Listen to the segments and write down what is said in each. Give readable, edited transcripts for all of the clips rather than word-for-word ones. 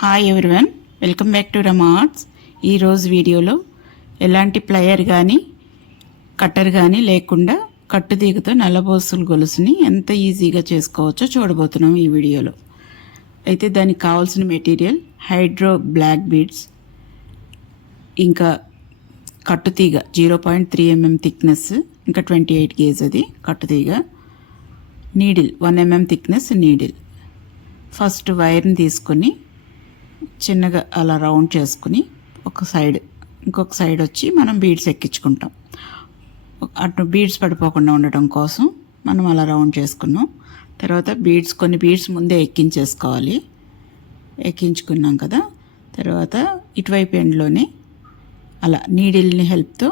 Hi everyone, welcome back to Rama arts. ఈరోజు వీడియోలో ఎలాంటి ప్లయర్ కానీ కట్టర్ కానీ లేకుండా కట్టుతీగతో నల్లబోసుల గొలుసుని ఎంత ఈజీగా చేసుకోవచ్చో చూడబోతున్నాం ఈ వీడియోలో. అయితే దానికి కావాల్సిన మెటీరియల్ హైడ్రో బ్లాక్ బీడ్స్, ఇంకా కట్టుతీగ 0.3 mm థిక్నెస్, ఇంకా 28 గేజ్ అది కట్టుతీగ, needle 1 mm thickness needle. First వైర్ని తీసుకొని చిన్నగా అలా రౌండ్ చేసుకుని ఒక సైడ్ ఇంకొక సైడ్ వచ్చి మనం బీడ్స్ ఎక్కించుకుంటాం. అటు బీడ్స్ పడిపోకుండా ఉండటం కోసం మనం అలా రౌండ్ చేసుకున్నాం. తర్వాత కొన్ని బీడ్స్ ముందే ఎక్కించేసుకోవాలి. ఎక్కించుకున్నాం కదా, తర్వాత ఇటువైపు ఎండ్లోనే అలా నీడిల్ని హెల్ప్తో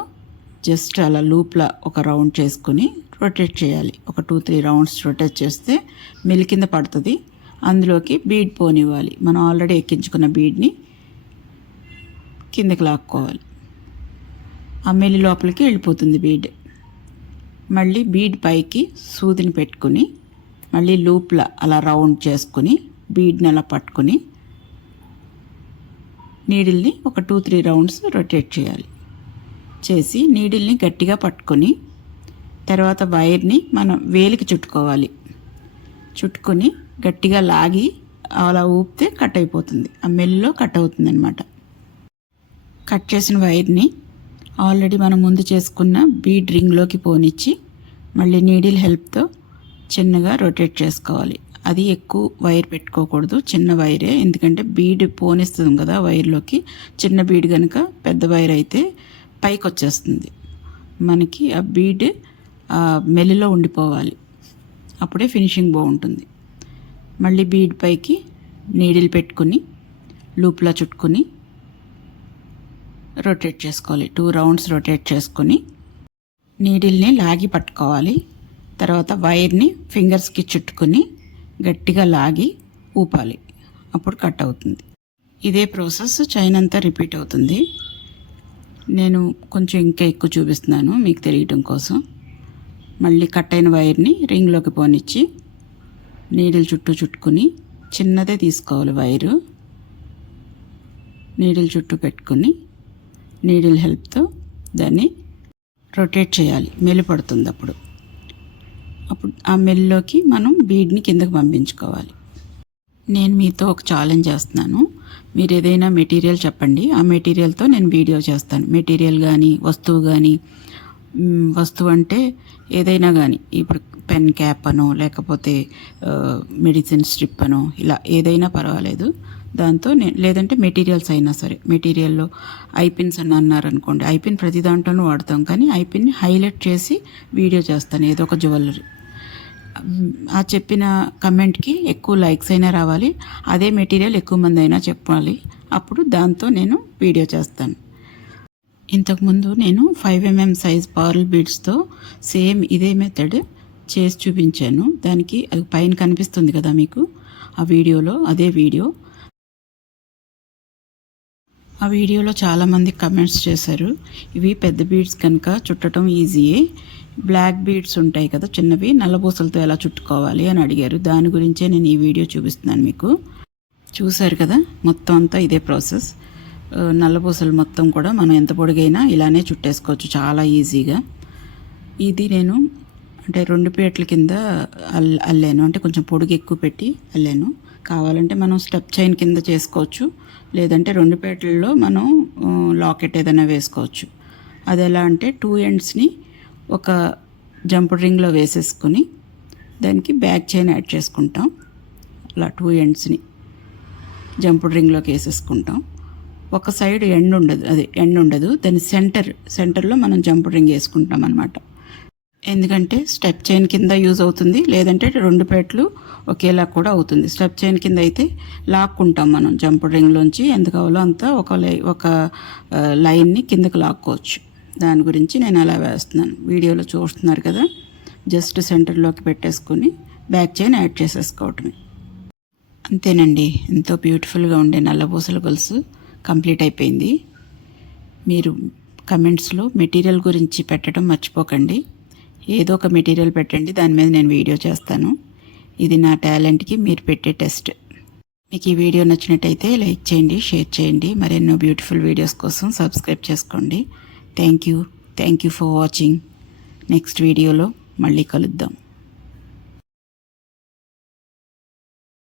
జస్ట్ అలా లూప్లా ఒక రౌండ్ చేసుకుని రొటేట్ చేయాలి. ఒక 2-3 రౌండ్స్ రొటేట్ చేస్తే మెలి కింద పడుతుంది. అందులోకి బీడ్ పోనివ్వాలి. మనం ఆల్రెడీ ఎక్కించుకున్న బీడ్ని కిందకి లాక్కోవాలి. ఆ మెలి లోపలికి వెళ్ళిపోతుంది బీడ్. మళ్ళీ బీడ్ పైకి సూదిని పెట్టుకుని మళ్ళీ లూప్లా అలా రౌండ్ చేసుకుని బీడ్ని అలా పట్టుకుని నీడిల్ని ఒక 2-3 రౌండ్స్ రొటేట్ చేయాలి. చేసి నీడిల్ని గట్టిగా పట్టుకొని తర్వాత వైర్ని మనం వేలికి చుట్టుకోవాలి. చుట్టుకొని గట్టిగా లాగి అలా ఊపితే కట్ అయిపోతుంది. ఆ మెల్లో కట్ అవుతుంది అనమాట. కట్ చేసిన వైర్ని ఆల్రెడీ మనం ముందు చేసుకున్న బీడ్ రింగ్లోకి పోనిచ్చి మళ్ళీ నీడిల్ హెల్ప్తో చిన్నగా రొటేట్ చేసుకోవాలి. అది ఎక్కువ వైర్ పెట్టుకోకూడదు, చిన్న వైరే. ఎందుకంటే బీడ్ పోనిస్తుంది కదా వైర్లోకి. చిన్న బీడ్ కనుక పెద్ద వైర్ అయితే పైకి వచ్చేస్తుంది. మనకి ఆ బీడ్ ఆ మెలిలో ఉండిపోవాలి. అప్పుడే ఫినిషింగ్ బాగుంటుంది. మళ్ళీ బీడ్ పైకి నీడిల్ పెట్టుకుని లూప్లా చుట్టుకుని రొటేట్ చేసుకోవాలి. 2 రౌండ్స్ రొటేట్ చేసుకుని నీడిల్ని లాగి పట్టుకోవాలి. తర్వాత వైర్ని ఫింగర్స్కి చుట్టుకుని గట్టిగా లాగి ఊపాలి. అప్పుడు కట్ అవుతుంది. ఇదే ప్రాసెస్ చైన్ అంతా రిపీట్ అవుతుంది. నేను కొంచెం ఇంకా ఎక్కువ చూపిస్తున్నాను మీకు తెలియటం కోసం. మళ్ళీ కట్ అయిన వైర్ని రింగ్లోకి పోనిచ్చి నీడిల్ చుట్టూ చుట్టుకుని చిన్నదే తీసుకోవాలి వైరు. నీడిల్ చుట్టూ పెట్టుకుని నీడిల్ హెల్ప్తో దాన్ని రొటేట్ చేయాలి. మెలి పడుతుంది. అప్పుడు ఆ మెల్లిలోకి మనం బీడ్ని కిందకి పంపించుకోవాలి. నేను మీతో ఒక ఛాలెంజ్ చేస్తున్నాను. మీరు ఏదైనా మెటీరియల్ చెప్పండి, ఆ మెటీరియల్తో నేను వీడియో చేస్తాను. మెటీరియల్ కానీ వస్తువు కానీ, వస్తువు అంటే ఏదైనా కానీ, ఇప్పుడు పెన్ క్యాప్ అనో లేకపోతే మెడిసిన్ స్ట్రిప్ అనో ఇలా ఏదైనా పర్వాలేదు. దాంతో లేదంటే మెటీరియల్స్ అయినా సరే, మెటీరియల్లో ఐపిన్స్ అని అన్నారనుకోండి, ఐపిన్ ప్రతి దాంట్లోనూ వాడతాం, కానీ ఐపిన్ని హైలైట్ చేసి వీడియో చేస్తాను. ఏదో ఒక జ్యువెలరీ. ఆ చెప్పిన కమెంట్కి ఎక్కువ లైక్స్ అయినా రావాలి, అదే మెటీరియల్ ఎక్కువ మంది అయినా చెప్పాలి. అప్పుడు దాంతో నేను వీడియో చేస్తాను. ఇంతకుముందు నేను 5 mm సైజ్ పర్ల్ బీడ్స్తో సేమ్ ఇదే మెథడ్ చేసి చూపించాను. దానికి అది పైన కనిపిస్తుంది కదా మీకు ఆ వీడియోలో, అదే వీడియో. ఆ వీడియోలో చాలామంది కమెంట్స్ చేశారు, ఇవి పెద్ద బీడ్స్ కనుక చుట్టడం ఈజీయే, బ్లాక్ బీడ్స్ ఉంటాయి కదా చిన్నవి, నల్లబూసలతో ఎలా చుట్టుకోవాలి అని అడిగారు. దాని గురించే నేను ఈ వీడియో చూపిస్తున్నాను మీకు. చూశారు కదా, మొత్తం అంతా ఇదే ప్రాసెస్. నల్లబూసలు మొత్తం కూడా మనం ఎంత పొడిగైనా ఇలానే చుట్టేసుకోవచ్చు చాలా ఈజీగా. ఇది నేను అంటే 2 పీటల కింద అల్లాను. అంటే కొంచెం పొడుగు ఎక్కువ పెట్టి అల్లాను. కావాలంటే మనం స్టెప్ చైన్ కింద చేసుకోవచ్చు, లేదంటే 2 పీటల్లో మనం లాకెట్ ఏదైనా వేసుకోవచ్చు. అది ఎలా అంటే 2 ఎండ్స్ని ఒక జంప్ రింగ్లో వేసేసుకుని దానికి బ్యాక్ చైన్ యాడ్ చేసుకుంటాం. అలా 2 ఎండ్స్ని జంప్ రింగ్లోకి వేసేసుకుంటాం. ఒక సైడ్ ఎండ్ ఉండదు, దాని సెంటర్లో మనం జంప్ రింగ్ వేసుకుంటాం అన్నమాట. ఎందుకంటే స్టెప్ చైన్ కింద యూజ్ అవుతుంది, లేదంటే 2 పేటలు ఒకేలా కూడా అవుతుంది. స్టెప్ చైన్ కింద అయితే లాక్కుంటాం మనం జంప్ రింగ్లోంచి, ఎంత కావాలో అంత ఒక లైన్ని కిందకి లాక్కోవచ్చు. దాని గురించి నేను అలా వేస్తున్నాను. వీడియోలో చూస్తున్నారు కదా, జస్ట్ సెంటర్లోకి పెట్టేసుకుని బ్యాక్ చైన్ యాడ్ చేసేసుకోవటమే. అంతేనండి, ఎంతో బ్యూటిఫుల్గా ఉండే నల్లబూసల గొలుసు కంప్లీట్ అయిపోయింది. మీరు కమెంట్స్లో మెటీరియల్ గురించి పెట్టడం మర్చిపోకండి. ఏదో ఒక మెటీరియల్ పెట్టండి, దాని మీద నేను వీడియో చేస్తాను. ఇది నా టాలెంట్కి మీరు పెట్టే టెస్ట్. మీకు ఈ వీడియో నచ్చినట్టయితే లైక్ చేయండి, షేర్ చేయండి. మరెన్నో బ్యూటిఫుల్ వీడియోస్ కోసం సబ్స్క్రైబ్ చేసుకోండి. Thank you for watching. Next వీడియోలో మళ్ళీ కలుద్దాం.